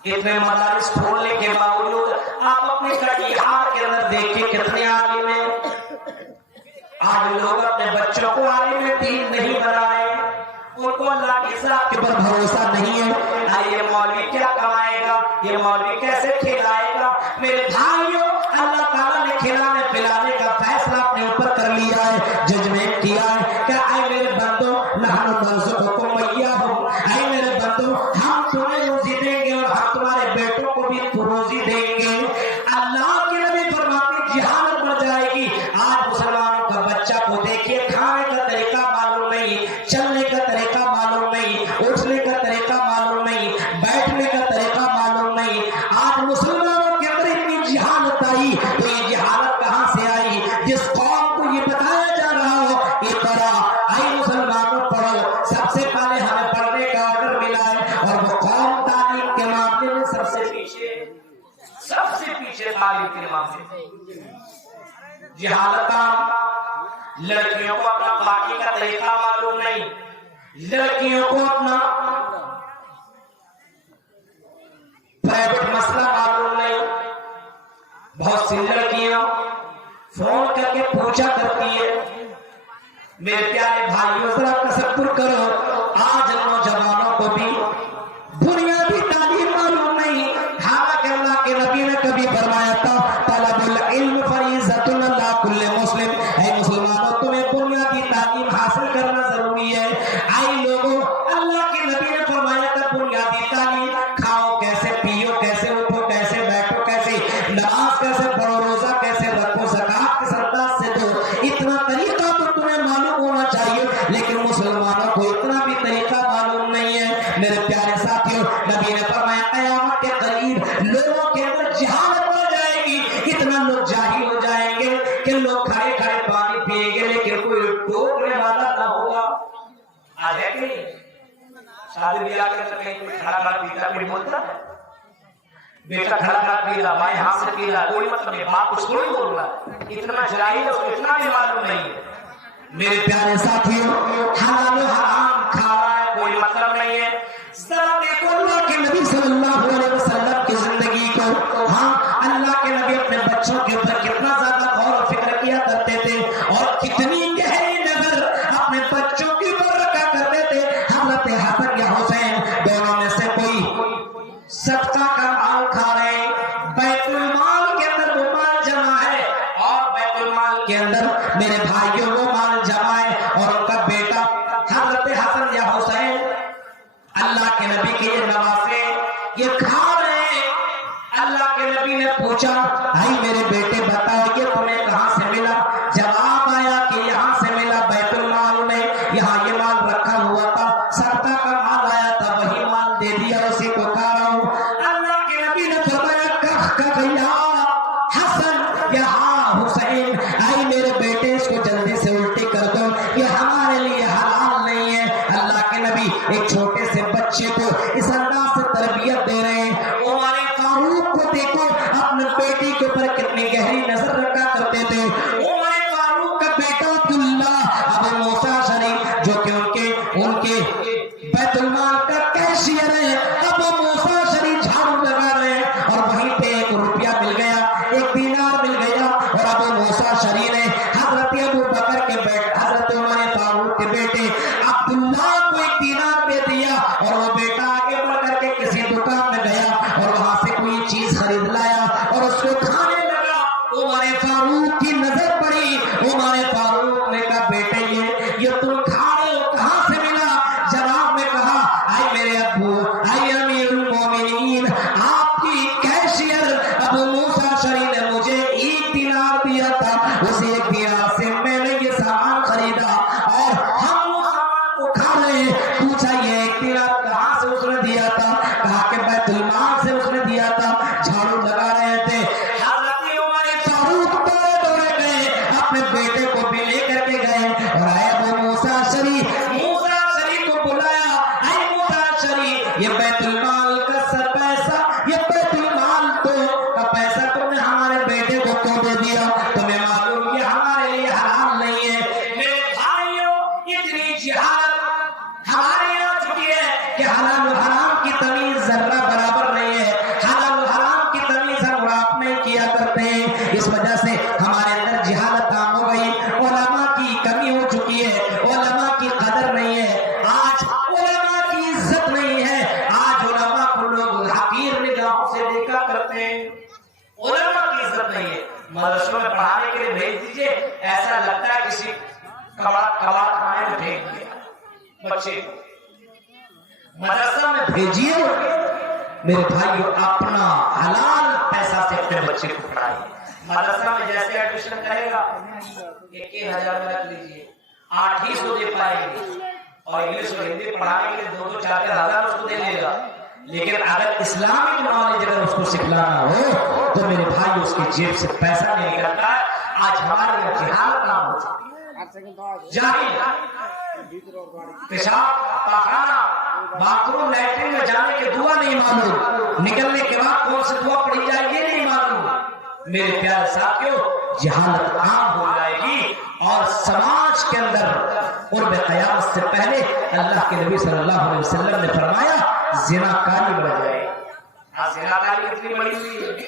اتنے مدارس کھولنے کے باوجود آپ اپنے کٹیہار کے اندر دیکھیں کتنے عالم ہیں، آج لوگ اپنے بچوں کو عالم دین نہیں بنائے، ان کو اللہ کی ذات کے پر بھروسہ نہیں ہے، یہ مولوی کیا کمائے گا، یہ مولوی کیسے کھلائے گا۔ میرے بھائیوں، اللہ تعالیٰ نے کھلانے پلانے کا فیصلہ اپنے اوپر کر لیا ہے، ججمنٹ کیا ہے کہ اے میرے بندو نحن نرزقکم وإیاہم، اے میرے بندو ہم تمہیں روزی دیں گے اور ہم تمہارے بیٹوں کو بھی روزی دیں گے۔ اللہ کے نبی فرماتے جہالت بڑھ جائے گی۔ آج مسلمانوں کا بچہ کو دیکھیے، کھانے کا طریقہ معلوم نہیں، چلنے کا طریقہ معلوم نہیں، اٹھنے کا طریقہ معلوم نہیں، بیٹھنے کا طریقہ معلوم نہیں۔ آج مسلمانوں کے اندر اتنی جہالت آئی، تو یہ جہالت کہاں سے آئی؟ جس قوم کو یہ بتایا جا رہا ہو اقرا، اے مسلمانوں پڑھو، سب سے پہلے ہمیں پڑھنے کا آرڈر ملا ہے، اور وہ قوم تعلیم کے معاملے میں سب سے پیچھے تعلیم کے معاملے میں جہالت عام۔ لڑکیوں کو اپنا باقی کا طریقہ معلوم نہیں، لڑکیوں کو اپنا پرائیویٹ مسئلہ معلوم نہیں، سی لڑکیاں فون کر کے پوچھا کرتی ہے. میرے پیارے بھائیوں ذرا تصور کرو آج نوجوانوں کو بھی بنیادی تعلیم معلوم نہیں. حالانکہ اللہ کے نبی نے کبھی فرمایا تھا طلب العلم فریضۃ علی کل مسلم. اے مسلمانوں تمہیں بنیادی تعلیم حاصل کرنا ضروری ہے. آئی لوگوں اللہ کے نبی نے فرمایا تھا بنیادی تعلیم کھاؤ کیسے, پیو کیسے, اٹھو کیسے, بیٹھو کیسے, نماز کیسے پڑھو, روزہ کیسے رکھو, زکات کس انداز سے دو, اتنا طریقہ تو تمہیں معلوم ہونا چاہیے. لیکن مسلمانوں کو اتنا بھی طریقہ معلوم نہیں ہے. میرے پیارے ساتھیوں نبی نے فرمایا قیامت کے قریب لوگوں کے اندر جہالت بڑھ جائے گی. اتنا لوگ جاہل ہو جائیں گے کہ لوگ کھڑے کھڑے پانی پیئیں گے لیکن کوئی ٹوکنے والا نہ ہوگا. آج ہے کہ نہیں شادی بیاہ کے اندر کہیں کوئی کھڑا کھڑا پیتا کوئی بولتا ہے بیٹا کھڑا کھڑا پی رہا مائیں ہاتھ سے پی رہا کوئی مطلب نہیں. باپ اس کو نہیں بول رہا, اتنا جاہل ہے اس کو اتنا بھی معلوم نہیں ہے. میرے پیارے ساتھیوں حلال و حرام کھا رہا ہے کوئی مطلب نہیں ہے. ذرا دیکھو اللہ کے نبی صلی اللہ علیہ وسلم کی زندگی کو. ہاں اللہ کے نبی اپنے بچوں کے اوپر کتنا زیادہ غور و فکر کیا کرتے تھے اور کتنی گہری نظر اپنے بچوں کے اوپر رکھا کرتے تھے. حضرت حسن یا حسین دونوں میں سے کوئی صدقہ کا مال کھا رہے ہیں, بیت المال کے اندر وہ مال جمع ہے اور بیت المال کے اندر میرے بھائیوں وہ مال جمع ہے اور ان کا بیٹا حضرت حسن یا حسین اللہ کے نبی کے یہ نواسے یہ کھا رہے ہیں. اللہ کے نبی نے پوچھا بھائی میرے بیٹے بتاؤ یہ تمہیں کہاں سے ملا؟ جواب آیا کہ یہاں سے ملا, بیت المال میں یہاں یہ مال رکھا ہوا تھا, صدقہ کا مال آیا تھا وہی مال دے دیا اسی کو کھا رہا ہوں. اللہ کے نبی نے فرمایا یا حسن یا حسین آئی میرے بیٹے اس کو جلدی سے الٹی کر دو, یہ ہمارے لیے حلال نہیں ہے. اللہ کے نبی ایک چھوٹے سے بچے کو اس انداز سے تربیت دے رہے ہیں. عمر فاروق کو دیکھو اپنے بیٹی کے اوپر کتنی گہری نظر رکھا کرتے تھے. عمر فاروق کا بیٹا عبداللہ ابو موسیٰ شریف جو کہ ان کے بیت المال کا کیشیئر ہے, ابو موسیٰ شریف جھاڑو لگا رہے ہیں اور وہیں پہ ایک روپیہ مل گیا, ایک دینار مل گیا اور ابو موسیٰ شریف نے حضرت ابو بکر کے بیٹے حضرت عمر فاروق کے بیٹے عبداللہ کو ایک دینار دے دیا اور وہ بیٹا آگے بڑھ کر کے کسی دکان میں گیا اور وہاں سے کوئی چیز خرید لایا اور اس کو کھانے لگا. عمر فاروق کی نظر پڑی. عمر فاروق نے کہا بیٹے یہ تم کھا رہے ہو کہاں سے ملا؟ جواب میں کہا آئی میرے ابو آئی امیر المومنین آپ کی کیشیئر ابو موسیٰ شریف نے مجھے ایک دینار دیا تھا, اسی ایک دینار سے میں نے یہ سامان خریدا اور ہم وہ سامان کو کھا رہے ہیں. پوچھا یہ ایک دینار کہاں سے اس نے دیا تھا؟ کہا کہ بیت المال سے اس نے دیا تھا. جھاڑو لگا رہے تھے. حضرت عمر فاروق دوڑے گئے اپنے بیٹے کو بھی لے کر کے گئے اور آئے ابو موسیٰ شریف کو بلایا. اے موسیٰ شریف یہ بیت المال کا سب پیسہ یہ بیت المال تو کا پیسہ تم نے ہمارے بیٹے کو کیوں دے دیا؟ تمہیں معلوم یہ ہمارے لیے حرام نہیں ہے. میرے بھائیوں اتنی جہالت ہمارے یہاں چکی ہے کہ حلال و حرام کی تمیز ذرہ برابر نہیں ہے. حلال و حرام کی تمیز ہم آپ نہیں کیا کرتے ہیں. اس وجہ سے ہمارے اندر جہالت عام ہو گئی. علماء کی کمی ہو چکی ہے, علماء کی قدر نہیں ہے, آج علماء کی عزت نہیں ہے. آج علماء کو لوگ حقیر نگاہوں سے دیکھا کرتے ہیں. علماء کی عزت نہیں ہے. مدرسوں میں پڑھانے کے لیے بھیج دیجئے, ایسا لگتا ہے کسی کباڑ خانے میں بھیج دیا بچے کو. مدرسہ میں بھیجیے میرے بھائیو, اپنا حلال پیسہ سے اپنے بچے کو پڑھائیے. مدرسہ میں جیسے ایڈمیشن کرے گا 1,000 میں رکھ لیجیے, 800 دے پائیں گے اور انگلش اور ہندی پڑھانے کے لیے 2-4,000 اس کو دے لے گا. لیکن اگر اسلامک نالج اگر اس کو سکھلانا ہو تو میرے بھائی اس کی جیب سے پیسہ نہیں نکلتا ہے. آج ہمارے جہالت نام ہو چکی ہے. جاہل پیشاب پاخانہ باتھ روم لیٹرین میں جانے کے دعا نہیں معلوم, نکلنے کے بعد کون سی دعا پڑھی جائے یہ نہیں معلوم. میرے پیارے ساتھیوں جہالت عام ہو جائے گی اور سماج کے اندر قرب قیامت سے پہلے اللہ کے نبی صلی اللہ علیہ وسلم نے فرمایا زنا کاری بڑھ جائے. زنا کاری کتنی بڑی ہوئی ہے.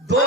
2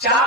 4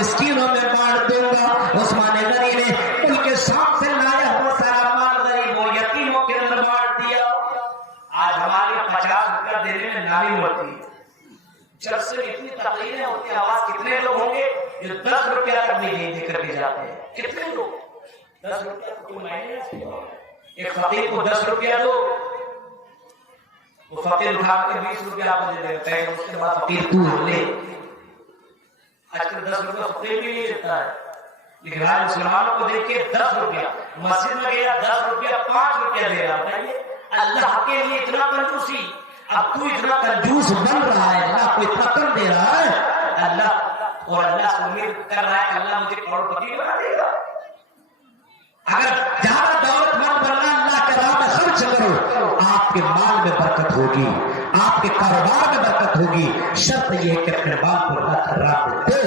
مسکینوں میں بانٹ دوں گا. عثمان غنی نے بلکہ شام سے لایا ہوا سارا مال غریبوں یتیموں کے اندر بانٹ دیا. آج ہمارے 50 روپیہ دینے میں نامی ہوتی ہے. جب سے اتنی تقریریں ہوتی ہیں, آواز کتنے لوگ ہوں گے جو 10 روپیہ تک نہیں دے کر کے جاتے ہیں؟ کتنے لوگ 10 روپیہ تو کوئی معنی نہیں. ایک فقیر کو 10 روپیہ دو, وہ فقیر اٹھا کے 20 روپیہ آپ کو دے دیتا ہے. اس کے بعد فقیر تو لے. آج کل 10 روپیہ فقیر بھی نہیں دیتا ہے, لیکن آج مسلمانوں کو دیکھ کے 10 روپیہ مسجد میں گیا 10 روپیہ 5 روپیہ دے رہا ہے. اللہ کے لیے اتنا کنجوسی. اب تو اتنا کنجوس بن رہا ہے, اللہ کو اتنا کم دے رہا ہے. اللہ اور اللہ سے امید کر رہا ہے کہ اللہ مجھے کروڑپتی بنا دے گا. اگر زیادہ دولت مند بننا اللہ کے راہ میں خرچ کرو, آپ کے مال میں برکت ہوگی, آپ کے کاروبار میں برکت ہوگی. شرط یہ ہے کہ اپنے مال کو اللہ کے راہ میں دو.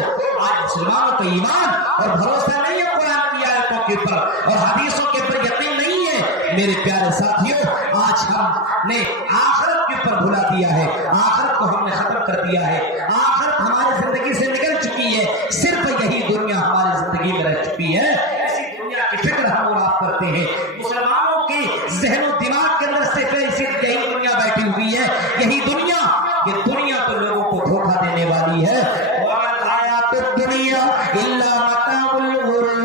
آج مسلمانوں کو ایمان اور بھروسہ نہیں ہے قرآن کی آیتوں کے اوپر اور حدیثوں کے اوپر یقین نہیں ہے. میرے پیارے ساتھیوں, آج ہم نے آخرت کے اوپر بھلا دیا ہے, آخرت کو ہم نے ختم کر دیا ہے. آخرت ہماری زندگی سے نکل چکی ہے, صرف یہی دنیا ہماری زندگی میں رہ چکی ہے. ایسی دنیا کی فکر ہم اور آپ کرتے ہیں. مسلمانوں کے ذہن و دماغ کے اندر صرف یہی دنیا بیٹھی ہوئی ہے. یہی دنیا, یہ دنیا تو لوگوں کو دھوکہ دینے والی ہے. وَمَا الْحَيَاةُ الدُّنْيَا إِلَّا مَتَاعُ الْغُرُورِ,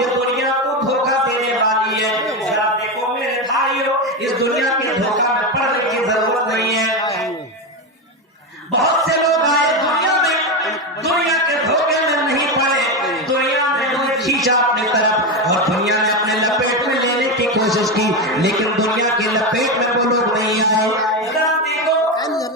یہ دنیا کو دھوکہ دینے والی ہے. ذرا دیکھو میرے بھائیو, اس دنیا کے دھوکہ میں پڑنے کی ضرورت نہیں ہے. بہت سے لوگ آئے دنیا میں, دنیا کے دھوکے میں نہیں پڑے. دنیا نے انہیں کھینچا اپنی طرف اور دنیا نے اپنے لپیٹ میں لینے کی کوشش کی, لیکن دنیا کی لپیٹ میں وہ لوگ نہیں آئے.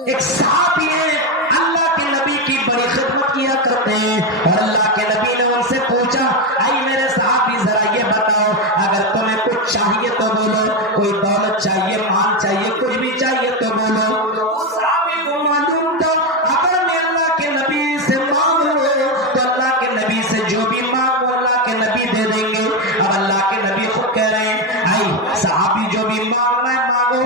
ایک صحابی ہیں, اللہ کے نبی کی بڑی خدمت کیا کرتے ہیں, اور اللہ کے نبی نے ان سے پوچھا, اے میرے صحابی ذرا یہ بتاؤ, اگر تمہیں کچھ چاہیے تو بولو, کوئی دولت چاہیے, مال چاہیے, کچھ بھی چاہیے تو بولو. اس صحابی کو معلوم تھا اگر میں اللہ کے نبی سے مانگوں تو اللہ کے نبی سے جو بھی مانگو اللہ کے نبی دے دیں گے. اب اللہ کے نبی خود کہہ رہے ہیں, اے صحابی جو بھی مانگنا ہے مانگو,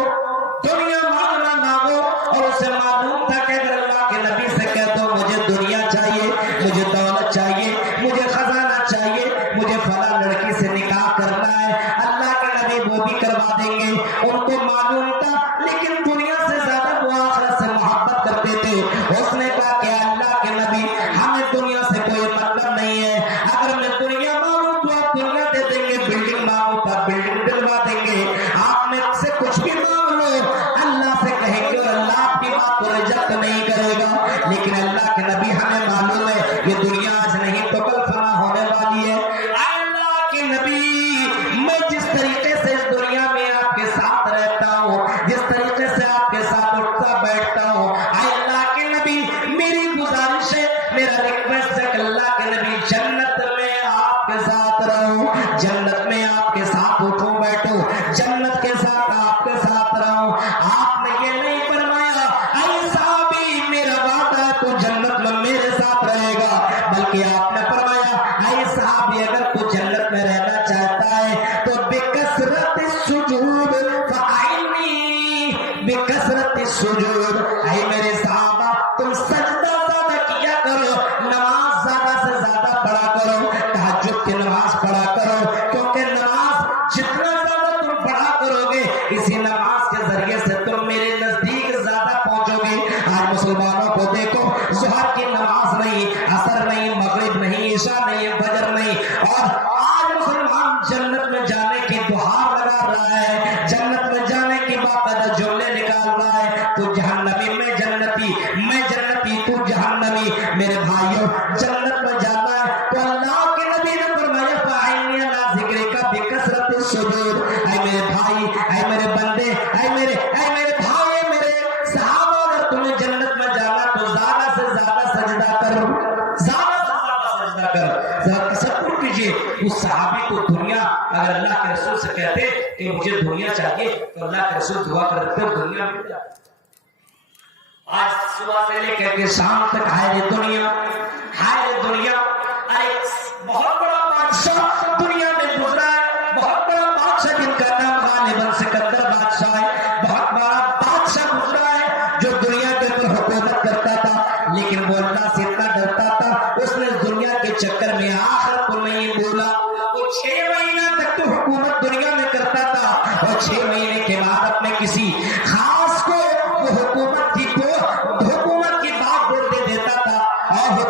دنیا مانگنا مانگو. اور اسے معلوم تھا کہ اگر اللہ کے نبی سے کہہ دو مجھے دنیا چاہیے, مجھے دولت چاہیے, مجھے خزانہ چاہیے, مجھے فلاں لڑکی سے نکاح کرنا ہے, اللہ کے نبی وہ بھی کروا دیں گے. ان کو معلوم تھا, لیکن دنیا سے زیادہ وہ آخرت سے محبت کرتے تھے. اس نے کہا کہ اللہ کے نبی ہمیں دنیا سے کوئی مطلب نہیں ہے, اگر میں دنیا مانگوں تو آپ دنیا دے دیں گے, بلڈنگ مانگوں تو آپ بلڈنگ دلوا دیں گے, آپ میں سے کچھ بھی مانگ لو اللہ سے کہیں گے اور اللہ آپ کی بات کو ریجیکٹ نہیں کرے گا. لیکن اللہ کے نبی ہمیں معلوم ہے یہ دنیا آج نہیں تو کل فنا ہونے والی ہے. اللہ کے نبی میں جس طریقے سے اس دنیا میں آپ کے ساتھ رہتا ہوں, جس طریقے سے آپ کے ساتھ اٹھتا بیٹھتا ہوں, اے اللہ کے نبی میری گزارش ہے, میرا ریکویسٹ ہے کہ اللہ کے نبی جنت میں آپ کے ساتھ رہوں, جنت میں آپ کے ساتھ اٹھوں بیٹھوں, جنت کے ساتھ آپ کے ساتھ رہوں. آپ نے یہ نہیں فرمایا اے صحابی میرا وعدہ ہے تو جنت میں میرے ساتھ رہے گا, بلکہ آپ نے فرمایا اے صحابی اگر تو جنت میں رہنا چاہتا ہے تو بکثرت السجود فاعینی بکثرت السجود. اے میرے صحابہ تم سجدہ زیادہ کیا کرو, نماز زیادہ سے زیادہ پڑھا کرو, تہجد کی نماز پڑھا کرو, کیونکہ نماز جتنا زیادہ تم پڑھا کرو گے اسی نماز کے ذریعے سے تم میرے نزدیک زیادہ پہنچو گے. آج مسلمانوں کو دیکھو, ظہر کی نماز نہیں, عصر نہیں, مغرب نہیں, عشاء نہیں, فجر نہیں, اور آج مسلمان جنت میں جانے کی بہار لگا رہا ہے, جنت میں جانے کی باقاعدہ جملے نکال رہا ہے, تو جہنمی میں جنتی, میں جنتی تو جہنمی. میرے بھائیوں جنت میں جانا ہے تو اللہ کے نبی نے فرمایا فاعینی علی ذکرک بکثرت السجود. اے میرے بھائی, اے میرے بندے, اے میرے بھائی, اے میرے صحابہ, اگر تمہیں جنت میں جانا تو زیادہ سے زیادہ سجدہ کرو, زیادہ سے زیادہ سجدہ کرو. ذرا تصور کیجئے اس صحابی کو دنیا, اگر اللہ کے رسول سے کہتے کہ مجھے دنیا چاہیے تو اللہ کے رسول دعا کرتے دنیا مل جاتی. آج صبح سے لے کر کے شام تک ہائے دنیا, ہائے دنیا. ارے بہت بڑا بادشاہ دنیا میں گزرا ہے, بہت بڑا بادشاہ جن کا نام غالباً سکندر بادشاہ ہے, بہت بڑا بادشاہ گزرا ہے جو دنیا کے اوپر حکومت کرتا تھا, لیکن وہ اللہ سے اتنا ڈرتا تھا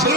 6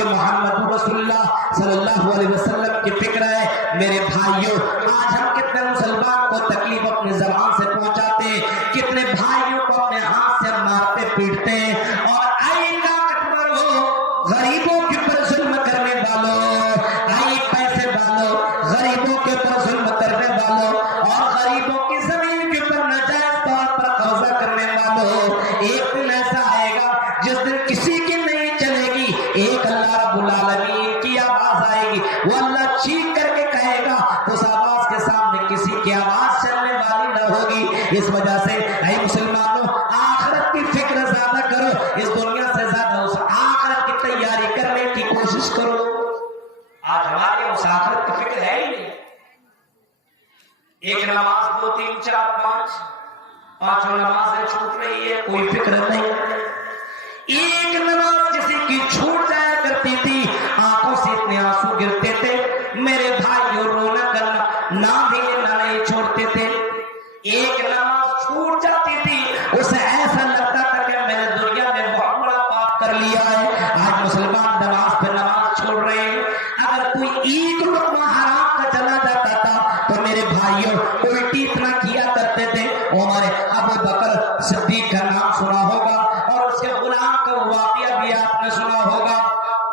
یہ محمد رسول اللہ صلی اللہ علیہ وسلم کی فکر ہے۔ میرے بھائیوں، آج ہم کتنے مسلمان کو تکلیف اپنی زبان سے پہنچاتے ہیں، کتنے بھائیوں کو اپنے ہاتھ سے مارتے پیٹتے ہیں۔ اور آئی طاقتور ہو غریبوں کے پر ظلم کرنے والوں، آئی پیسے والوں غریبوں کے پر ظلم کرنے والوں، اور غریبوں کی زمین کے پر ناجائز طور پر قبضہ کرنے والوں، ایک دن ایسا آئے گا جس دن کسی کی نہیں چلے گی، ایک اللہ رب العالمین کی آواز آئے گی، وہ اللہ چیخ کر کے کہے گا، اس آواز کے سامنے کسی کی آواز چلنے والی نہ ہوگی۔ اس وجہ سے اے مسلمانوں، آخرت کی فکر زیادہ کرو، اس دنیا سے زیادہ اس آخرت کی تیاری کرنے کی کوشش کرو۔ آج ہمارے اس آخرت کی فکر ہے ہی نہیں۔ ایک نماز 2 3 4 5 پانچوں نمازیں چھوٹ رہی ہے، کوئی فکر نہیں۔ ایک نماز کسی کی چھوٹ جایا کرتی تھی، آنکھوں سے اتنے آنسو گرتے تھے، میرے بھائیوں رونا کرنا نام بھی لینا نہیں چھوڑتے تھے۔ ایک نماز چھوٹ جاتی تھی، اسے ایسا لگتا تھا کہ میں نے دنیا میں بہت بڑا پاپ کر لیا ہے۔ آج مسلمان نماز پہ نماز چھوڑ رہے ہیں۔ اگر کوئی ایک لقمہ حرام کا چلا جاتا تھا تو میرے بھائیوں الٹی اتنا کیا کرتے تھے۔ عمر ابو بکر صدیق کا نام سنا ہوگا، اور اس کے غلام کا واقعہ بھی آپ نے سنا ہوگا۔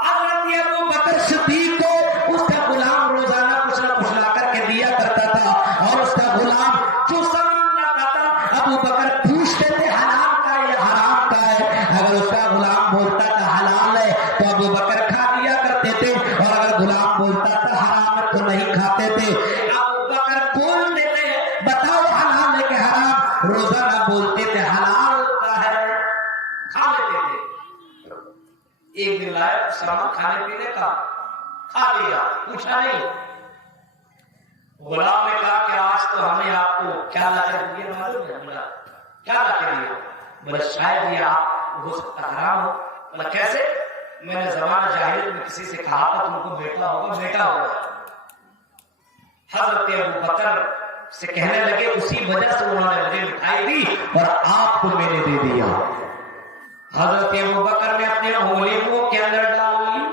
حضرت ابو بکر صدیق کو اس کا غلام روزانہ کچھ نہ کچھ لا کر کے دیا کرتا تھا، اور اس کا غلام جو سامان لاتا تھا ابو بکر پوچھتے تھے حلال کا ہے یا حرام کا ہے۔ اگر اس کا غلام بولتا تھا حلال ہے تو ابو بکر کھا لیا کرتے تھے، اور اگر غلام بولتا تھا حرام ہے تو نہیں کھاتے تھے۔ ابو بکر بول دیتے بتاؤ حلال ہے کہ حرام، روزانہ بولتے تھے حلال کا ہے، کھا لیتے تھے۔ ایک دن لائے سامان کھانے پینے کا، کھا لیا، پوچھا نہیں۔ غلام نے کہا کہ آج تو ہمیں آپ کو کیا لا کر دیا معلوم ہے؟ بولا کیا لا کر دیا؟ بولا شاید یہ آپ ہو سکتا حرام ہو۔ بولا کیسے؟ میں نے زمانہ جاہلیت میں کسی سے کہا تھا تم کو بیٹا ہوگا، بیٹا ہوگا۔ حضرت ابو بکر سے کہنے لگے اسی وجہ سے انہوں نے مجھے مٹھائی دی اور آپ کو میں نے دے دیا۔ حضرت ابو بکر نے اپنے انگلی منہ کے اندر ڈالی،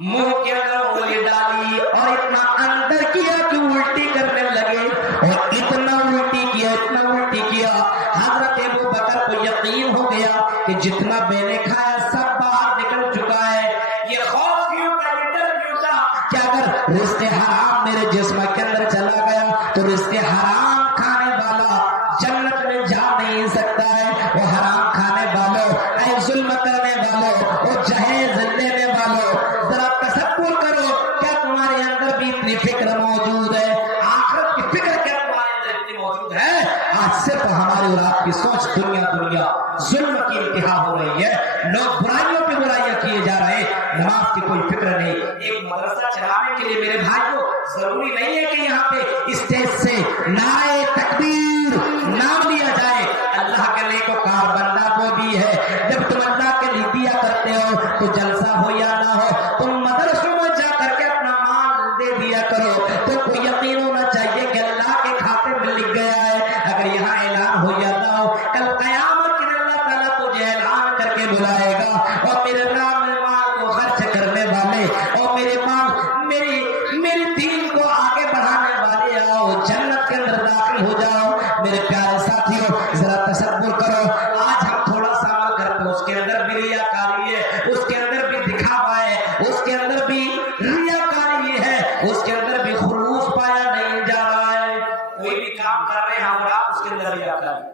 منہ کے اندر انگلی ڈالی، اور اتنا اندر کیا کہ الٹی کرنے لگے، اور اتنا الٹی کیا، اتنا الٹی کیا، حضرت ابو بکر کو یقین ہو گیا کہ جتنا میں نے کھایا سب باہر نکل چکا ہے۔ یہ خوف کیوں تھا، یہ ڈر کیوں تھا کہ اگر رزق حرام میرے جسم کے اندر چلا گیا تو رزق حرام کھانے والا جنت میں جا نہیں سکتا ہے۔ وہ حرام کھانے والوں، اے ظلم کرنے والوں، وہ جہیز لینے والوں، ذرا تصور کرو کیا تمہارے اندر بھی اتنی فکر موجود ہے؟ آخرت کی فکر کیا تمہارے اندر اتنی موجود ہے؟ آج صرف ہماری اور آپ کی سوچ دنیا ظلم کی انتہا ہو رہی ہے، لوگ برائیوں پہ برائیاں کیے جا رہے ہیں، نماز کی کوئی فکر نہیں۔ ایک مدرسہ چلانے کے لیے میرے بھائیوں ضروری نہیں ہے کہ یہاں پہ اسٹیج سے نعرہ تکبیر نام لیا جائے۔ اللہ کے نیکوکار بندہ وہ بھی ہے، جب تم اللہ کے لیے دیا کرتے ہو تو جلسہ ہو یا نہ ہو، تم مدرسوں میں جا کر کے اپنا مال دے دیا کرو، تو کو یقین ہونا چاہیے کہ اللہ کے کھاتے میں لکھ گیا ہے۔ اگر یہاں اعلان ہو یا نہ ہو، کل قیامت کے دن اللہ تعالیٰ تجھے اعلان کر کے بلائے گا، اور میرے نام میں مال کو خرچ کرنے والے، اور میرے دین کو آگے بڑھانے والے آؤ، جنت کے اندر داخل ہو جاؤ۔ میرے پیارے ساتھیوں ذرا تصور کرو، آج ہم تھوڑا سا عمل کرتے ہیں، اس کے اندر بھی ریاکاری ہے، اس کے اندر بھی دکھاوا ہے، اس کے اندر بھی ریاکاری ہے، اس کے اندر بھی خلوص پایا نہیں جا رہا ہے۔ کوئی بھی کام کر رہے ہیں ہم اور آپ، اس کے اندر ریاکاری،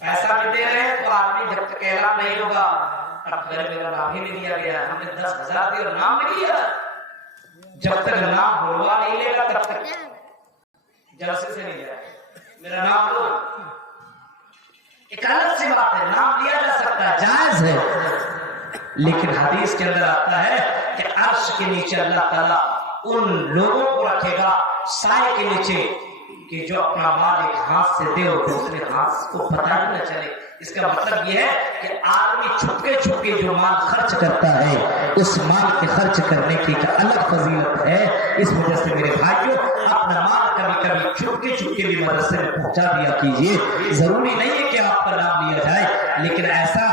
پیسہ بھی دے رہے ہیں تو آدمی جب تک اعلان نہیں ہوگا، اب میرا نام ہی نہیں دیا گیا، ہم نے 10,000 دیا اور نام نہیں دیا، جب تک نام بلوا نہیں لے گا تب تک جلسے سے نہیں جائے میرا نام لو۔ ایک الگ سی بات ہے، نام لیا جا سکتا ہے، جائز ہے، لیکن حدیث کے اندر آتا ہے کہ عرش کے نیچے اللہ تعالیٰ ان لوگوں کو رکھے گا سائے کے نیچے کہ جو اپنا مال ایک ہاتھ سے دے اور دوسرے ہاتھ کو پتہ ہی نہ چلے۔ اس کا مطلب یہ ہے کہ آدمی چھپ کے جو مال خرچ کرتا ہے، اس مال کے خرچ کرنے کی ایک الگ فضیلت ہے۔ اس وجہ سے میرے بھائیوں اپنا مال کبھی چھپ کے بھی مدرسے میں پہنچا دیا کیجیے۔ ضروری نہیں ہے کہ آپ کا نام لیا جائے، لیکن ایسا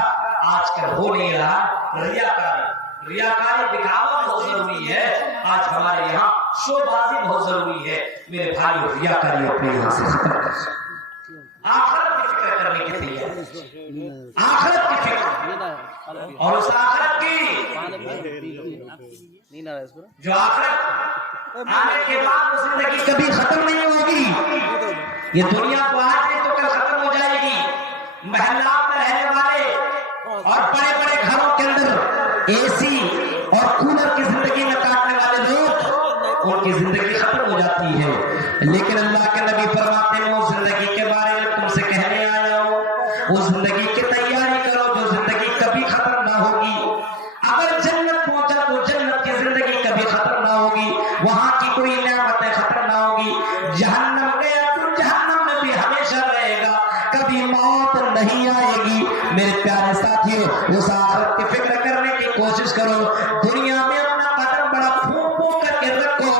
آج کل ہو نہیں رہا، ریاکاری۔ ریاکاری دکھاوا بہت ضروری ہے. آج ہمارے یہاں شو بازی بہت ضروری ہے. میرے بھائیو ریاکاری اپنے یہاں سے ختم کر سکتے. آخرت کی فکر کرنے کی تیاری, آخرت کی فکر, اور اس آخرت کی جو آخرت آنے کے بعد زندگی کبھی ختم نہیں ہوگی. یہ دنیا کو آج نہیں تو کل ختم ہو جائے گی. محلات میں رہنے والے اور بڑے بڑے گھروں کے اندر اے سی اور کولر کی زندگی میں کاٹنے والے لوگ, ان کی زندگی ختم ہو جاتی ہے. لیکن اللہ کے نبی فرماتے ہیں اس زندگی کے بارے میں تم سے کہنے آیا ہوں, اس زندگی کی تیاری کرو جو زندگی کبھی ختم نہ ہوگی. اگر جنت پہنچا تو جنت کی زندگی کبھی ختم نہ ہوگی, وہاں کی کوئی نعمتیں ختم نہ ہوگی. جہنم گیا تو جہنم میں بھی ہمیشہ رہے گا, کبھی موت نہیں آئے گی. میرے پیارے ساتھیوں, اس آخرت کی فکر کرنے کی کوشش کرو. دنیا میں اپنا قدم بڑا پھونک پھونک کر کے رکھو,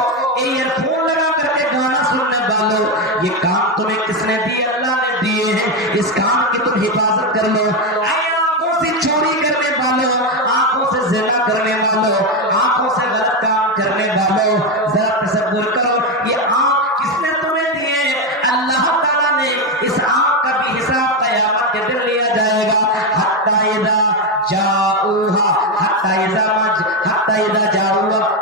ایئر فون لگا کر کے گانا سننے والو, یہ کام تمہیں کس نے دیے؟ اللہ نے دیے ہیں. اس کام کی تم حفاظت کر لو. آنکھوں سے چوری کرنے والوں, آنکھوں سے زنا کرنے والوں, آنکھوں سے غلط کام کرنے والوں, ذرا تصور کرو یہ آنکھ کس نے تمہیں دیے؟ اللہ تعالیٰ نے. اس آنکھ کا بھی حساب قیامت کے دن لیا جائے گا. حتی اذا جاؤوها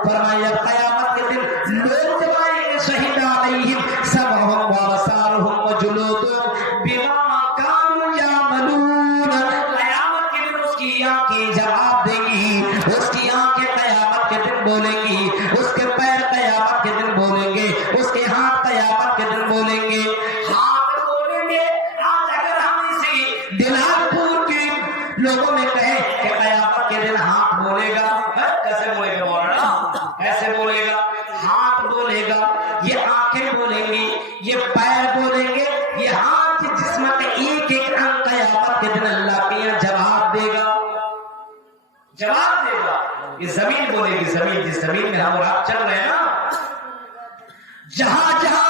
فرمایا قیامت کے دن لوگ جب آئیں گے, شہید علیہم سمعہم وابصارہم وجلودہم بما کانوا یعملون. قیامت کے دن اس کی آنکھیں جواب دیں گی, اس کی آنکھیں قیامت کے دن بولیں گی, اس کے پیر قیامت کے دن بولیں گے, اس کے ہاتھ قیامت کے دن بولیں گے. ہاتھ بولیں گے. آج اگر ہم اسی دلال پور کے لوگوں میں کہیں کہ قیامت کے دن ہاتھ بولے گا, کیسے بولے گا مولانا, کیسے بولے گا؟ ہاتھ بولے گا, یہ آنکھیں بولیں گی, یہ پیر بولیں گے, یہ ہاتھ جسم کا ایک ایک انگ قیامت کے دن اللہ کے یہاں جواب دے گا, جواب دے گا. یہ زمین بولے گی, زمین جس زمین میں ہم اور آپ چل رہے ہیں نا, جہاں جہاں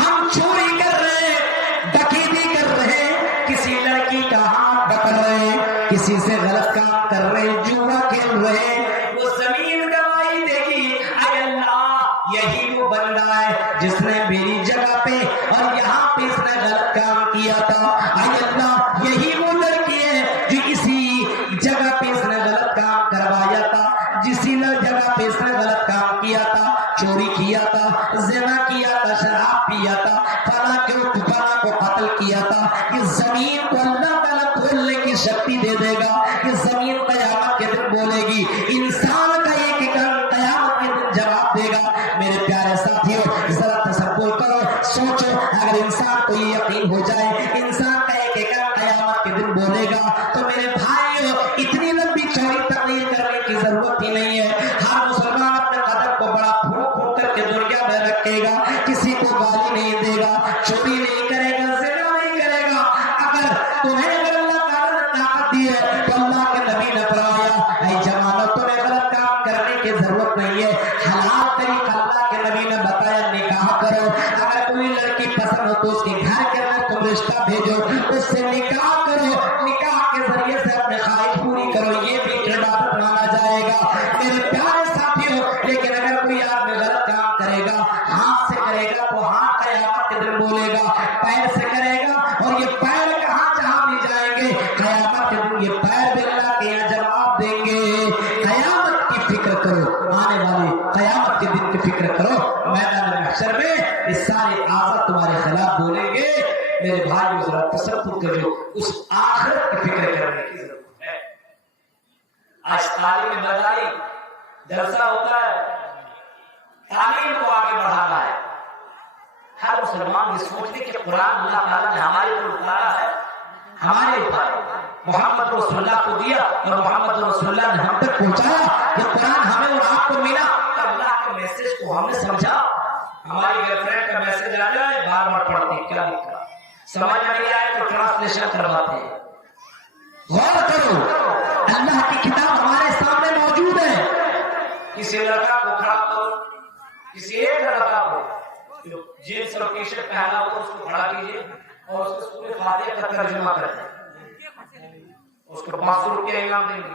ہم چوری کر رہے ہیں, ڈکیتی کر رہے ہیں, کسی لڑکی کا ہاتھ پکڑ رہے ہیں, کسی سے غلط کام کر رہے ہیں, جوا کھیل رہے ہیں, وہ زمین گواہی دے گی, اے اللہ یہی وہ بندہ ہے جس نے میری جگہ پہ اور یہاں پہ اس نے غلط کام کیا تھا. اے اللہ یہی وہ لڑکی ہے جو اسی جگہ پہ اس نے غلط کام کروایا تھا, جسی جگہ پہ اس نے غلط کام کیا تھا, چوری کیا تھا, زنا کیا تھا, شراب پیا تھا, فلاں کو قتل کیا تھا. یہ زمین کو اللہ تعالیٰ کھولنے کی شکتی دے دے گا. یہ زمین قیامت کے دن بولے گی, انسان کا ایک ایک قیامت کے دن جواب دے گا. میرے پیارے ساتھیوں ذرا تصور کرو, سوچو, اگر انسان کو یہ یقین ہو جائے انسان کا ایک ایک قیامت کے دن بولے گا, تو میرے بھائیوں اتنی لمبی چوڑی تقریر کرنے کی ضرورت ہی نہیں ہے. ہر مسلمان اپنے قدم کو بڑا پھونک پھونک کر کے دنیا میں رکھے گا, کسی کو گالی نہیں دے گا, چوری نہیں کرے گا, زنا نہیں کرے گا. اگر تمہیں اللہ تعالیٰ نے طاقت دی ہے تو اللہ کے نبی نے فرمایا اے جوانو تمہیں غلط کام کرنے کی ضرورت نہیں ہے, حلال طریقہ اللہ کے نبی نے بتایا, نکاح کرو. اگر کوئی لڑکی پسند ہو تو اس کے گھر کے اندر تم رشتہ بھیجو, اس سے نکاح کرو, نکاح کے ذریعے سے اپنے خواہش پوری کرو, یہ بھی عبادت مانا جائے گا. میرے پیارے ساتھیوں, لیکن اگر کوئی آدمی غلط کام کرے گا, ہاتھ سے کرے گا تو ہاتھ قیامت کے دن بولے گا, پیر سے کرے گا اور یہ پیر کہاں جہاں بھی جائیں گے قیامت کے دن یہ پیر بھی اللہ کے یہاں جواب دیں گے. قیامت کی فکر کرو, آنے والے قیامت کے دن کی فکر کرو. میدان محشر میں یہ سارے آزاد تمہارے خلاف بولیں گے. میرے بھائی ذرا تصور کرو, اس آخرت کی فکر کرنے کی ضرورت ہے. آج تعلیم مداری جلسہ ہوتا ہے, تعلیم کو آگے بڑھانا ہے. ہر مسلمان یہ سوچتے کہ قرآن اللہ تعالیٰ نے ہمارے اوپر اتارا ہے, ہمارے اوپر محمد رسول اللہ کو دیا اور محمد رسول اللہ نے ہم تک پہنچایا. یہ قرآن ہمیں اور آپ کو ملا, اللہ کے میسج کو ہم نے سمجھا. ہماری گرل فرینڈ کا میسج آ جائے, بار بار پڑھتے ہیں, کیا لکھا سمجھ میں نہیں آئے تو ٹرانسلیشن کرواتے ہیں. غور کرو, اللہ کی کتاب ہمارے سامنے موجود ہے. کسی لڑکا کو کھڑا کرو, کسی ایک لڑکا کو جینس اور ٹی شرٹ پہنا ہو اس کو کھڑا کیجیے اور اس کو پورے فاتحہ کا ترجمہ کر دیں, اس کو 500 روپیہ انعام دیں گے.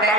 10